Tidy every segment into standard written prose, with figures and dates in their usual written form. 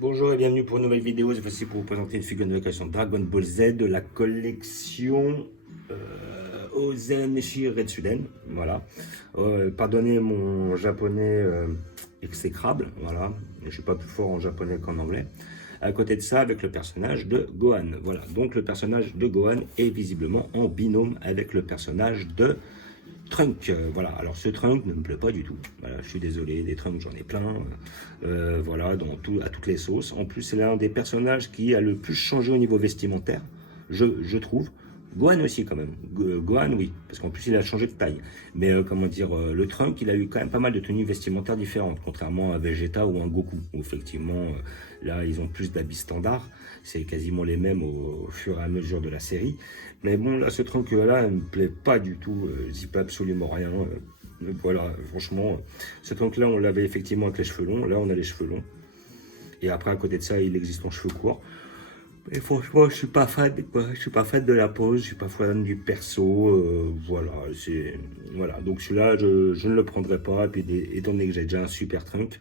Bonjour et bienvenue pour une nouvelle vidéo. Cette fois-ci pour vous présenter une figure de location Dragon Ball Z de la collection Ozen Shiretsuren. Voilà. Pardonnez mon japonais exécrable. Voilà. Je suis pas plus fort en japonais qu'en anglais. À côté de ça, avec le personnage de Gohan. Voilà. Donc le personnage de Gohan est visiblement en binôme avec le personnage de Trunk, voilà. Alors ce Trunk ne me plaît pas du tout. Voilà, je suis désolé, des Trunks j'en ai plein. Voilà, à toutes les sauces. En plus, c'est l'un des personnages qui a le plus changé au niveau vestimentaire, je trouve. Gohan aussi quand même. Gohan oui, parce qu'en plus il a changé de taille. Mais comment dire, le Trunk, il a eu quand même pas mal de tenues vestimentaires différentes, contrairement à Vegeta ou à Goku. Où effectivement, là ils ont plus d'habits standards. C'est quasiment les mêmes au fur et à mesure de la série. Mais bon, là ce Trunk là, il me plaît pas du tout. J'y peux absolument rien. Voilà, franchement, ce Trunk là, on l'avait effectivement avec les cheveux longs. Là, on a les cheveux longs. Et après, à côté de ça, il existe en cheveux courts. Et franchement, je suis pas fan, quoi. Je suis pas fan de la pose, je suis pas fan du perso. Voilà. Donc celui-là, je ne le prendrai pas. Et puis, étant donné que j'ai déjà un super Trunk,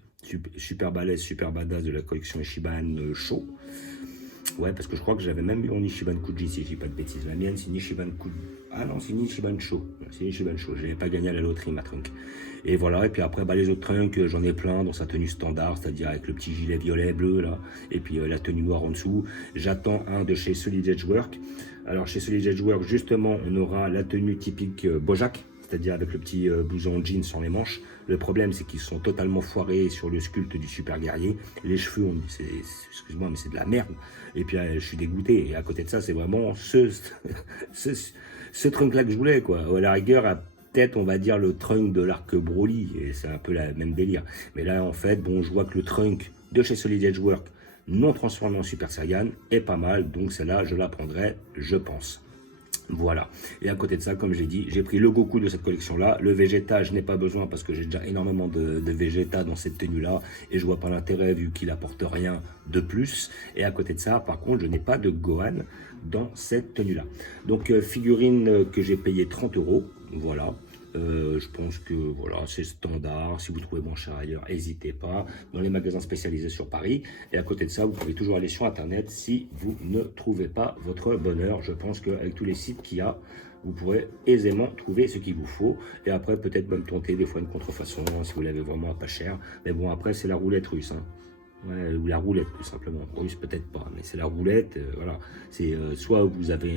super balèze, super badass de la collection Ichiban Show. Ouais, parce que je crois que j'avais même eu en Ichiban Kuji, si je dis pas de bêtises. La mienne, c'est Ichiban Kuji. Ah non, c'est Ichiban Show. C'est Ichiban Show. Je n'avais pas gagné à la loterie, ma Trunk. Et voilà, et puis après, bah, les autres Trunks, j'en ai plein dans sa tenue standard, c'est-à-dire avec le petit gilet violet bleu, là, et puis la tenue noire en dessous. J'attends un de chez Solid Edge Work. Alors, chez Solid Edge Work, justement, on aura la tenue typique Bojack, c'est-à-dire avec le petit blouson en jean sans les manches. Le problème, c'est qu'ils sont totalement foirés sur le sculpte du super guerrier. Les cheveux, excuse-moi, mais c'est de la merde. Et puis, je suis dégoûté. Et à côté de ça, c'est vraiment ce Trunk-là que je voulais, quoi. À la rigueur, peut-être, on va dire, le Trunk de l'arc Broly. Et c'est un peu la même délire. Mais là, en fait, bon, je vois que le Trunk de chez Solid Edge Work, non transformé en Super Saiyan, est pas mal. Donc, celle-là, je la prendrai, je pense. Voilà. Et à côté de ça, comme j'ai dit, j'ai pris le Goku de cette collection-là. Le Vegeta, je n'ai pas besoin parce que j'ai déjà énormément de Vegeta dans cette tenue-là. Et je vois pas l'intérêt vu qu'il apporte rien de plus. Et à côté de ça, par contre, je n'ai pas de Gohan dans cette tenue-là. Donc, figurine que j'ai payé 30 €. Voilà. Je pense que voilà, c'est standard. Si vous trouvez moins cher ailleurs, n'hésitez pas. Dans les magasins spécialisés sur Paris. Et à côté de ça, vous pouvez toujours aller sur Internet si vous ne trouvez pas votre bonheur. Je pense qu'avec tous les sites qu'il y a, vous pourrez aisément trouver ce qu'il vous faut. Et après, peut-être même tenter des fois une contrefaçon si vous l'avez vraiment à pas cher. Mais bon, après, c'est la roulette russe. Hein. Ouais, ou la roulette tout simplement, russe peut-être pas, mais c'est la roulette, voilà. C'est soit vous avez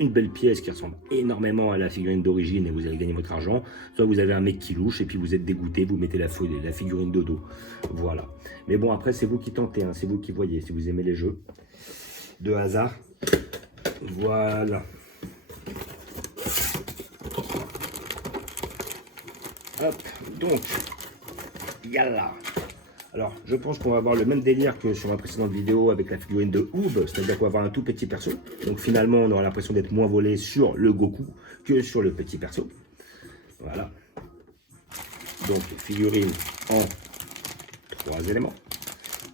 une belle pièce qui ressemble énormément à la figurine d'origine et vous allez gagner votre argent, soit vous avez un mec qui louche et puis vous êtes dégoûté, vous mettez la figurine de dos, voilà. Mais bon, après c'est vous qui tentez, hein, c'est vous qui voyez, si vous aimez les jeux de hasard, voilà. Hop, donc, yalla. Alors, je pense qu'on va avoir le même délire que sur ma précédente vidéo avec la figurine de Oob, c'est-à-dire qu'on va avoir un tout petit perso. Donc finalement, on aura l'impression d'être moins volé sur le Goku que sur le petit perso. Voilà. Donc, figurine en 3 éléments.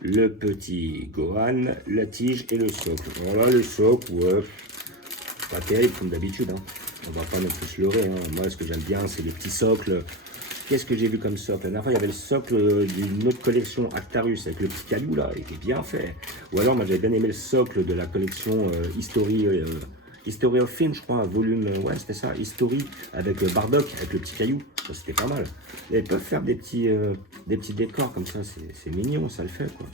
Le petit Gohan, la tige et le socle. Voilà, le socle, ouais, pas terrible comme d'habitude. Hein. On va pas non plus se leurrer. Hein. Moi, ce que j'aime bien, c'est les petits socles. Qu'est-ce que j'ai vu comme socle? La dernière fois, il y avait le socle d'une autre collection Actarus avec le petit caillou là, il était bien fait. Ou alors, moi j'avais bien aimé le socle de la collection History of Film, je crois, volume, ouais, c'était ça, History avec Bardock, avec le petit caillou. Ça, c'était pas mal. Et ils peuvent faire des petits décors comme ça, c'est mignon, ça le fait quoi.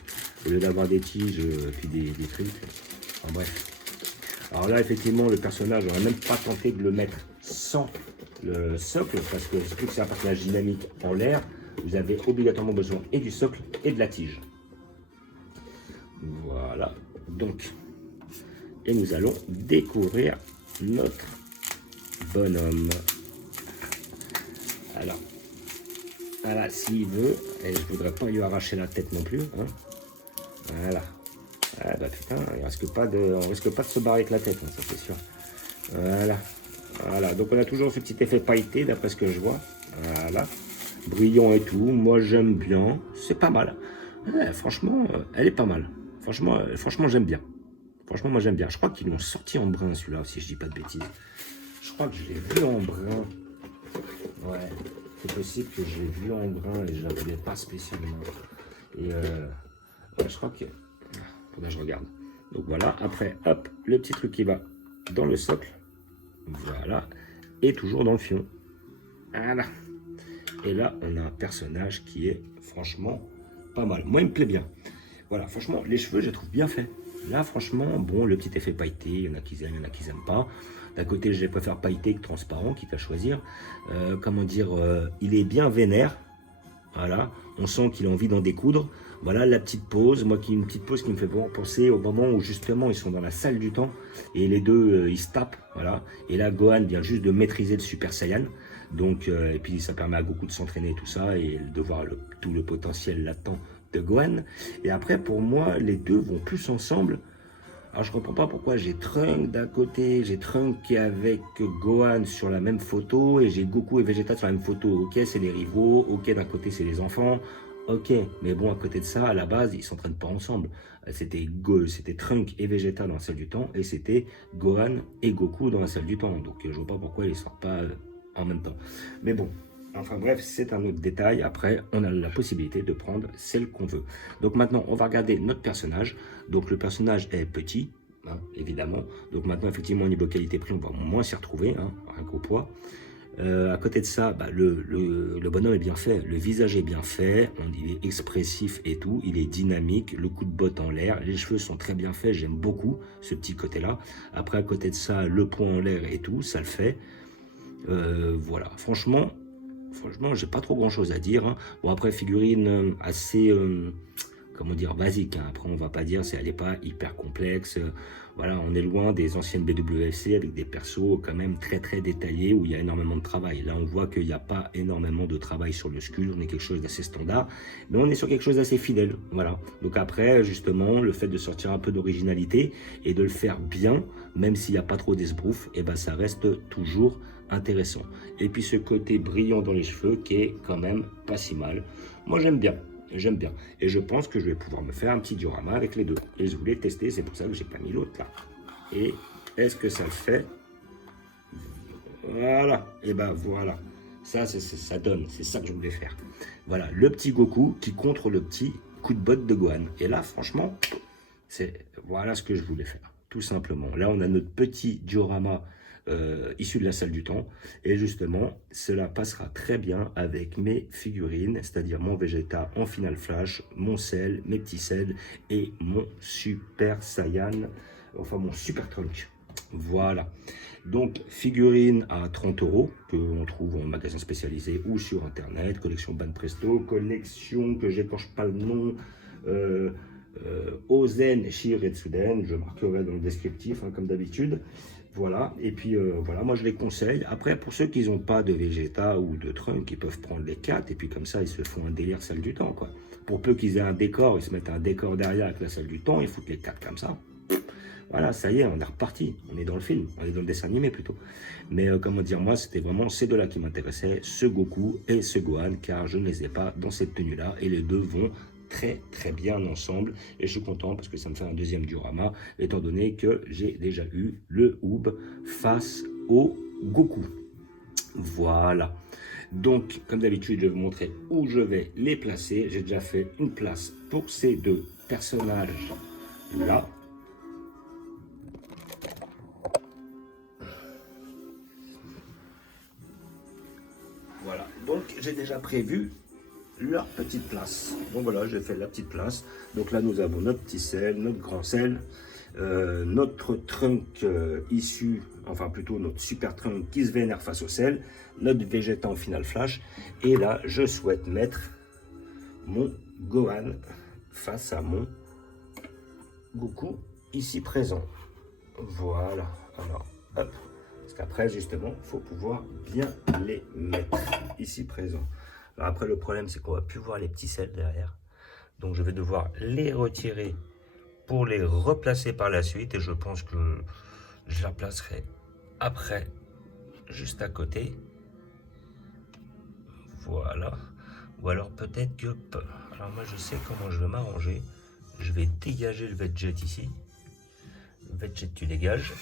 Au lieu d'avoir des tiges, puis des trucs. Enfin bref. Alors là, effectivement, le personnage, on n'a même pas tenté de le mettre sans le socle, parce que surtout que c'est un personnage dynamique en l'air, vous avez obligatoirement besoin et du socle et de la tige. Voilà, donc, et nous allons découvrir notre bonhomme. Alors, voilà, s'il veut, et je voudrais pas lui arracher la tête non plus, hein. Voilà. Ah bah putain, on risque pas de se barrer avec la tête, hein, ça c'est sûr. Voilà. Voilà, donc on a toujours ce petit effet pailleté d'après ce que je vois. Voilà, brillant et tout. Moi j'aime bien, c'est pas mal. Ouais, franchement, elle est pas mal. Franchement j'aime bien. Franchement, moi j'aime bien. Je crois qu'ils l'ont sorti en brun celui-là, si je dis pas de bêtises. Je crois que je l'ai vu en brun. Ouais, c'est possible que je l'ai vu en brun et je la voulais pas spécialement. Et ouais, je crois que Faudra que je regarde. Donc voilà, après, hop, le petit truc qui va dans le socle. Voilà. Et toujours dans le fion. Voilà. Et là, on a un personnage qui est franchement pas mal. Moi, il me plaît bien. Voilà, franchement, les cheveux, je les trouve bien faits. Là, franchement, bon, le petit effet pailleté, il y en a qui aiment, il y en a qui n'aiment pas. D'un côté, je préfère pailleté que transparent, quitte à choisir. Comment dire, il est bien vénère. Voilà, on sent qu'il a envie d'en découdre. Voilà la petite pause, une petite pause qui me fait penser au moment où justement ils sont dans la salle du temps et les deux ils se tapent. Voilà, et là Gohan vient juste de maîtriser le Super Saiyan. Donc, et puis ça permet à Goku de s'entraîner et tout ça et de voir tout le potentiel latent de Gohan. Et après, pour moi, les deux vont plus ensemble. Alors je comprends pas pourquoi j'ai Trunks d'un côté, j'ai Trunks qui est avec Gohan sur la même photo et j'ai Goku et Vegeta sur la même photo. Ok, c'est les rivaux, ok, d'un côté c'est les enfants, ok, mais bon, à côté de ça, à la base, ils s'entraînent pas ensemble. C'était Trunks et Vegeta dans la salle du temps et c'était Gohan et Goku dans la salle du temps. Donc je vois pas pourquoi ils sortent pas en même temps. Mais bon. Enfin bref, c'est un autre détail. Après, on a la possibilité de prendre celle qu'on veut. Donc maintenant, on va regarder notre personnage. Donc le personnage est petit, hein, évidemment. Donc maintenant, effectivement, au niveau qualité-prix, on va moins s'y retrouver, hein, rien qu'au poids. À côté de ça, bah, le bonhomme est bien fait. Le visage est bien fait. Il est expressif et tout. Il est dynamique. Le coup de botte en l'air. Les cheveux sont très bien faits. J'aime beaucoup ce petit côté-là. Après, à côté de ça, le poids en l'air et tout, ça le fait. Voilà, franchement, j'ai pas trop grand chose à dire. Hein. Bon, après, figurine assez, comment dire, basique. Hein. Après, on va pas dire, elle n'est pas hyper complexe. Voilà, on est loin des anciennes BWFC avec des persos quand même très très détaillés où il y a énormément de travail. Là, on voit qu'il n'y a pas énormément de travail sur le sculpte. On est quelque chose d'assez standard, mais on est sur quelque chose d'assez fidèle. Voilà. Donc après, justement, le fait de sortir un peu d'originalité et de le faire bien, même s'il n'y a pas trop d'esbrouf, et ben ça reste toujours intéressant. Et puis ce côté brillant dans les cheveux qui est quand même pas si mal. Moi j'aime bien, et je pense que je vais pouvoir me faire un petit diorama avec les deux. Et je voulais tester, c'est pour ça que j'ai pas mis l'autre là. Et est-ce que ça le fait? Voilà, et ben voilà, ça donne, c'est ça que je voulais faire. Voilà, le petit Goku qui contre le petit coup de botte de Gohan. Et là franchement, voilà ce que je voulais faire, tout simplement. Là on a notre petit diorama issu de la salle du temps, et justement cela passera très bien avec mes figurines, c'est-à-dire mon Vegeta en Final Flash, mon Cell, mes petits Cell et mon Super Saiyan, enfin mon Super Trunks. Voilà, donc figurine à 30 € que on trouve en magasin spécialisé ou sur internet, collection Ban Presto, collection que j'écorche pas le nom, Ozen Shiretsuden, je marquerai dans le descriptif hein, comme d'habitude. Voilà, et puis voilà, moi je les conseille. Après, pour ceux qui n'ont pas de Vegeta ou de Trunks, ils peuvent prendre les 4 et puis comme ça, ils se font un délire salle du temps, quoi. Pour peu qu'ils aient un décor, ils se mettent un décor derrière avec la salle du temps, ils foutent les 4 comme ça. Voilà, ça y est, on est reparti. On est dans le film, on est dans le dessin animé plutôt. Mais comment dire, moi, c'était vraiment ces deux-là qui m'intéressaient, ce Goku et ce Gohan, car je ne les ai pas dans cette tenue-là et les deux vont très très bien ensemble, et je suis content parce que ça me fait un deuxième diorama étant donné que j'ai déjà eu le Oob face au Goku. Voilà, donc comme d'habitude je vais vous montrer où je vais les placer. J'ai déjà fait une place pour ces deux personnages là. Voilà, donc j'ai déjà prévu leur petite place. Donc voilà, j'ai fait la petite place. Donc là, nous avons notre petit Cell, notre grand Cell, notre Trunks issu, enfin plutôt notre Super Trunks qui se vénère face au Cell, notre Vegeta en Final Flash. Et là, je souhaite mettre mon Gohan face à mon Goku ici présent. Voilà. Alors, hop. Parce qu'après, justement, il faut pouvoir bien les mettre ici présents. Alors après, le problème, c'est qu'on va plus voir les petits Cells derrière. Donc, je vais devoir les retirer pour les replacer par la suite. Et je pense que je la placerai après, juste à côté. Voilà. Ou alors peut-être que... Alors moi, je sais comment je vais m'arranger. Je vais dégager le Vegeta ici. Vegeta, tu dégages.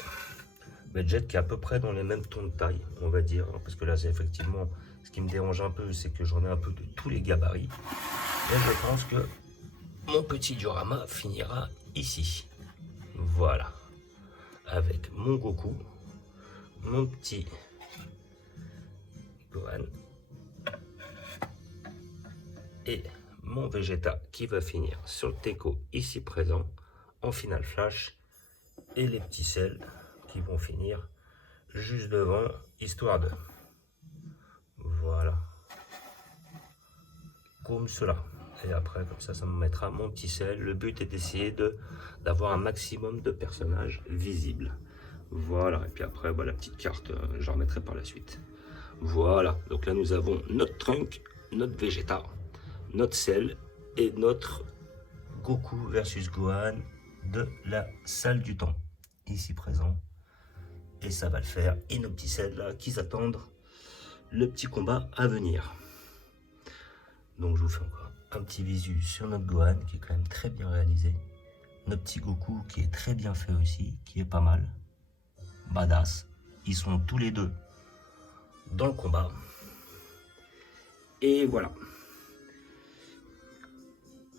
Vegeta qui est à peu près dans les mêmes tons de taille, on va dire. Parce que là, c'est effectivement... Ce qui me dérange un peu, c'est que j'en ai un peu de tous les gabarits. Et je pense que mon petit diorama finira ici. Voilà. Avec mon Goku, mon petit Gohan et mon Vegeta qui va finir sur le Teco ici présent en Final Flash et les petits Cell qui vont finir juste devant, histoire de... Voilà. Comme cela. Et après, comme ça me mettra mon petit Cell. Le but est d'essayer d'avoir un maximum de personnages visibles. Voilà. Et puis après, bah, la petite carte, je la remettrai par la suite. Voilà. Donc là, nous avons notre Trunk, notre Vegeta, notre Cell et notre Goku versus Gohan de la salle du temps. Ici présent. Et ça va le faire. Et nos petits Cell là qui attendent le petit combat à venir. Donc je vous fais encore un petit visu sur notre Gohan qui est quand même très bien réalisé. Notre petit Goku qui est très bien fait aussi, qui est pas mal. Badass. Ils sont tous les deux dans le combat. Et voilà.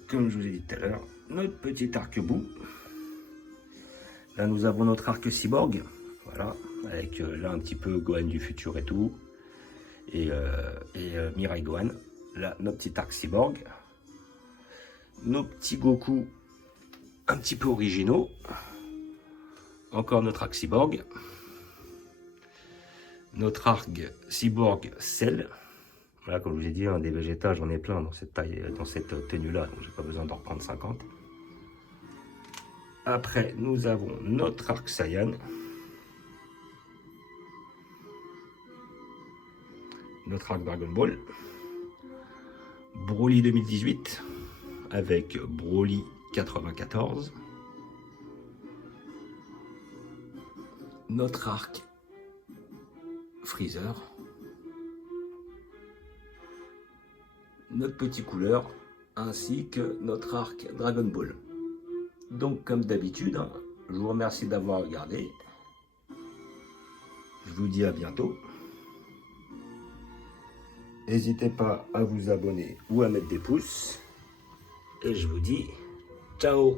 Comme je vous ai dit tout à l'heure, notre petit arc-bout. Là nous avons notre arc cyborg. Voilà. Avec là un petit peu Gohan du futur et tout. Et Mirai Gohan. Là, nos petits arcs cyborg, nos petits Goku un petit peu originaux, encore notre arc cyborg, notre arc cyborg Cell. Voilà, comme je vous ai dit, hein, des Vegeta, j'en ai plein dans cette taille, dans cette tenue-là, donc j'ai pas besoin d'en reprendre 50. Après, nous avons notre arc Saiyan, notre arc Dragon Ball. Broly 2018 avec Broly 94. Notre arc Freezer. Notre petit couleur ainsi que notre arc Dragon Ball. Donc comme d'habitude, hein, je vous remercie d'avoir regardé. Je vous dis à bientôt. N'hésitez pas à vous abonner ou à mettre des pouces. Et je vous dis ciao.